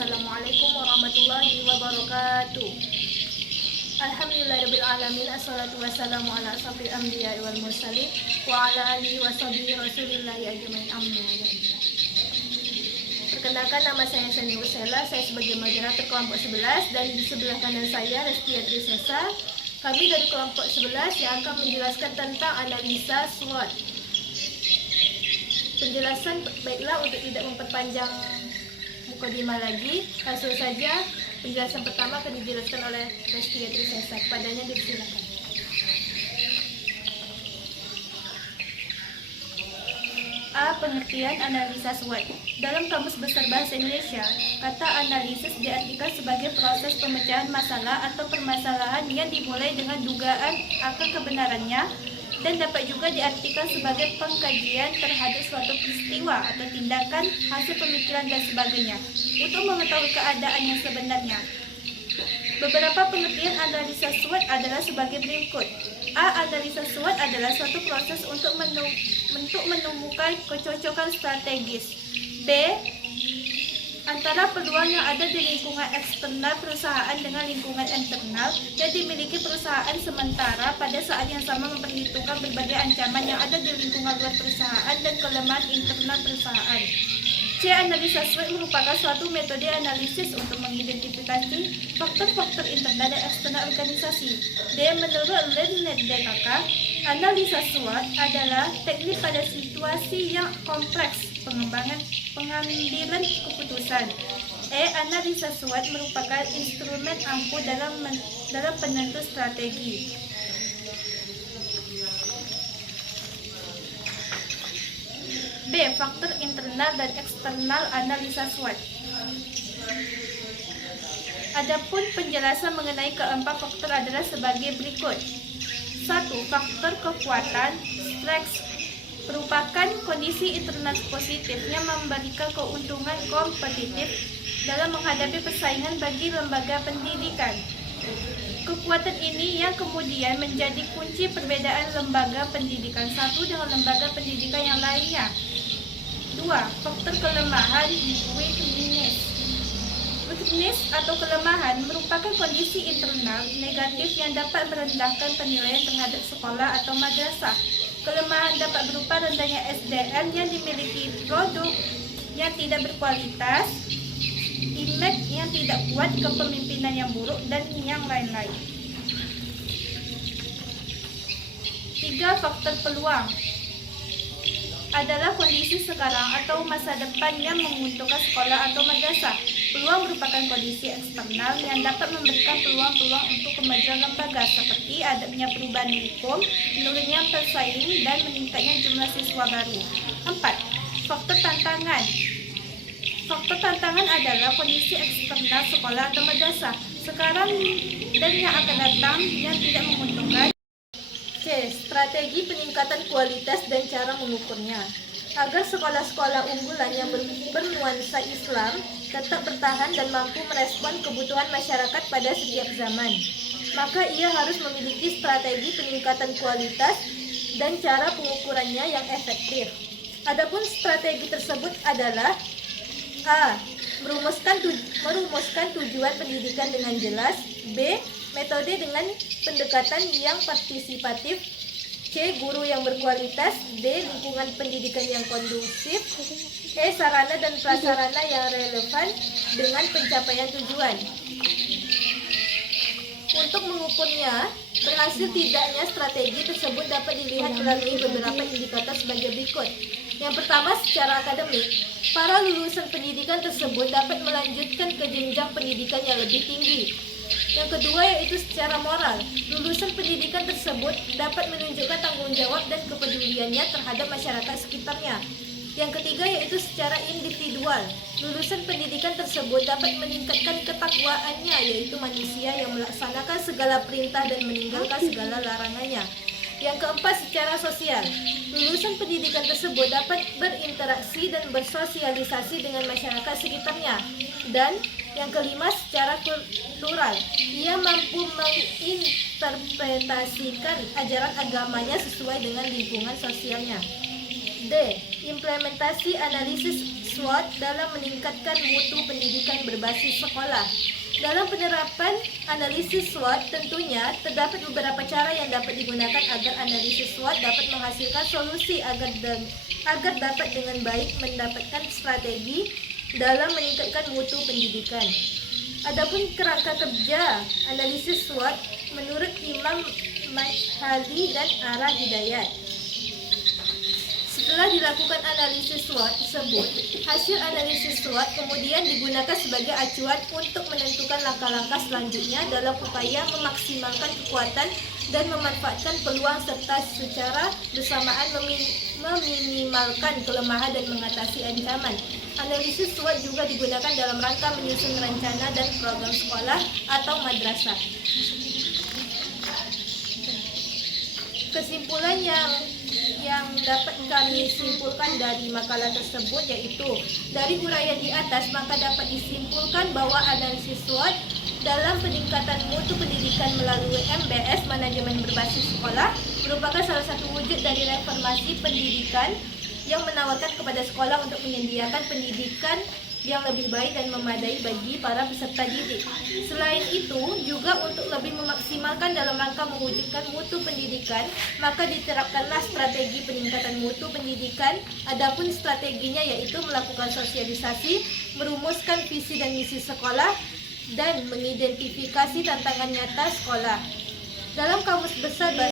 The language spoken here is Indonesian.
Assalamualaikum warahmatullahi wabarakatuh. Alhamdulillahirabbil alamin, assalatu wassalamu ala asyrofil anbiya'i wal mursalin wa ala alihi washabihi rasulillahi ajmain, amma ba'du. Perkenalkan, nama saya Sani Ursela, saya sebagai moderator kelompok 11 dan di sebelah kanan saya Restia Trisesa. Kami dari kelompok 11 yang akan menjelaskan tentang analisa SWOT. Penjelasan baiklah, untuk tidak memperpanjang mukadimah lagi, langsung saja penjelasan pertama akan dijelaskan oleh Restia Trisesa. Kepadanya dipersilakan. A. Pengertian analisa SWOT. Dalam Kamus Besar Bahasa Indonesia, kata analisis diartikan sebagai proses pemecahan masalah atau permasalahan yang dimulai dengan dugaan akan kebenarannya, dan dapat juga diartikan sebagai pengkajian terhadap suatu peristiwa atau tindakan, hasil pemikiran dan sebagainya untuk mengetahui keadaan yang sebenarnya. Beberapa pengertian analisa SWOT adalah sebagai berikut. A. Analisa SWOT adalah suatu proses untuk menemukan kecocokan strategis. B. Antara peluang yang ada di lingkungan eksternal perusahaan dengan lingkungan internal yang dimiliki perusahaan, sementara pada saat yang sama memperhitungkan berbagai ancaman yang ada di lingkungan luar perusahaan dan kelemahan internal perusahaan. C. Analisa SWOT merupakan suatu metode analisis untuk mengidentifikasi faktor-faktor internal dan eksternal organisasi. D. Menurut Leonard DKK, analisa SWOT adalah teknik pada situasi yang kompleks pengambilan keputusan. E. Analisa SWOT merupakan instrumen ampuh dalam penentu strategi. B. Faktor internal dan eksternal analisa SWOT. Adapun penjelasan mengenai keempat faktor adalah sebagai berikut. 1. Faktor kekuatan, strength, merupakan kondisi internal positif yang memberikan keuntungan kompetitif dalam menghadapi persaingan bagi lembaga pendidikan. Kekuatan ini yang kemudian menjadi kunci perbedaan lembaga pendidikan satu dengan lembaga pendidikan yang lainnya. 2. Faktor kelemahan, weakness atau kelemahan merupakan kondisi internal negatif yang dapat merendahkan penilaian terhadap sekolah atau madrasah. Kelemahan dapat berupa rendahnya SDM yang dimiliki, produk yang tidak berkualitas, image yang tidak kuat, kepemimpinan yang buruk, dan yang lain-lain. 3. Faktor peluang adalah kondisi sekarang atau masa depan yang menguntungkan sekolah atau madrasah. Peluang merupakan kondisi eksternal yang dapat memberikan peluang-peluang untuk kemajuan lembaga, seperti adanya perubahan hukum, menurunnya persaing, dan meningkatnya jumlah siswa baru. 4. Faktor tantangan. Faktor tantangan adalah kondisi eksternal sekolah atau madrasah sekarang dan yang akan datang yang tidak menguntungkan. C. Strategi peningkatan kualitas dan cara mengukurnya. Agar sekolah-sekolah unggulan yang bernuansa Islam tetap bertahan dan mampu merespon kebutuhan masyarakat pada setiap zaman, maka ia harus memiliki strategi peningkatan kualitas dan cara pengukurannya yang efektif. Adapun strategi tersebut adalah: A. Merumuskan tujuan pendidikan dengan jelas. B. Metode dengan pendekatan yang partisipatif. C. Guru yang berkualitas. D. Lingkungan pendidikan yang kondusif. E. Sarana dan prasarana yang relevan dengan pencapaian tujuan. Untuk mengukurnya, berhasil tidaknya strategi tersebut dapat dilihat melalui beberapa indikator sebagai berikut. Yang pertama, secara akademik, para lulusan pendidikan tersebut dapat melanjutkan ke jenjang pendidikan yang lebih tinggi. Yang kedua, yaitu secara moral, lulusan pendidikan tersebut dapat menunjukkan tanggung jawab dan kepeduliannya terhadap masyarakat sekitarnya. Yang ketiga, yaitu secara individual, lulusan pendidikan tersebut dapat meningkatkan ketakwaannya, yaitu manusia yang melaksanakan segala perintah dan meninggalkan segala larangannya. Yang keempat, secara sosial, lulusan pendidikan tersebut dapat berinteraksi dan bersosialisasi dengan masyarakat sekitarnya. Dan yang kelima, secara kultural, ia mampu menginterpretasikan ajaran agamanya sesuai dengan lingkungan sosialnya. D. Implementasi analisis SWOT dalam meningkatkan mutu pendidikan berbasis sekolah. Dalam penerapan analisis SWOT, tentunya terdapat beberapa cara yang dapat digunakan agar analisis SWOT dapat menghasilkan solusi agar dapat dengan baik mendapatkan strategi dalam meningkatkan mutu pendidikan. Adapun kerangka kerja analisis SWOT menurut Imam Maghali dan Ara Hidayat. Setelah dilakukan analisis SWOT tersebut, hasil analisis SWOT kemudian digunakan sebagai acuan untuk menentukan langkah-langkah selanjutnya dalam upaya memaksimalkan kekuatan dan memanfaatkan peluang serta secara bersamaan meminimalkan kelemahan dan mengatasi ancaman. Analisis SWOT juga digunakan dalam rangka menyusun rencana dan program sekolah atau madrasah. Kesimpulan yang dapat kami simpulkan dari makalah tersebut yaitu dari uraian di atas maka dapat disimpulkan bahwa analisis SWOT dalam peningkatan mutu pendidikan melalui MBS manajemen berbasis sekolah merupakan salah satu wujud dari reformasi pendidikan yang menawarkan kepada sekolah untuk menyediakan pendidikan yang lebih baik dan memadai bagi para peserta didik. Selain itu, juga untuk lebih memaksimalkan dalam rangka mewujudkan mutu pendidikan, maka diterapkanlah strategi peningkatan mutu pendidikan. Adapun strateginya yaitu melakukan sosialisasi, merumuskan visi dan misi sekolah, dan mengidentifikasi tantangan nyata sekolah. Dalam Kamus Besar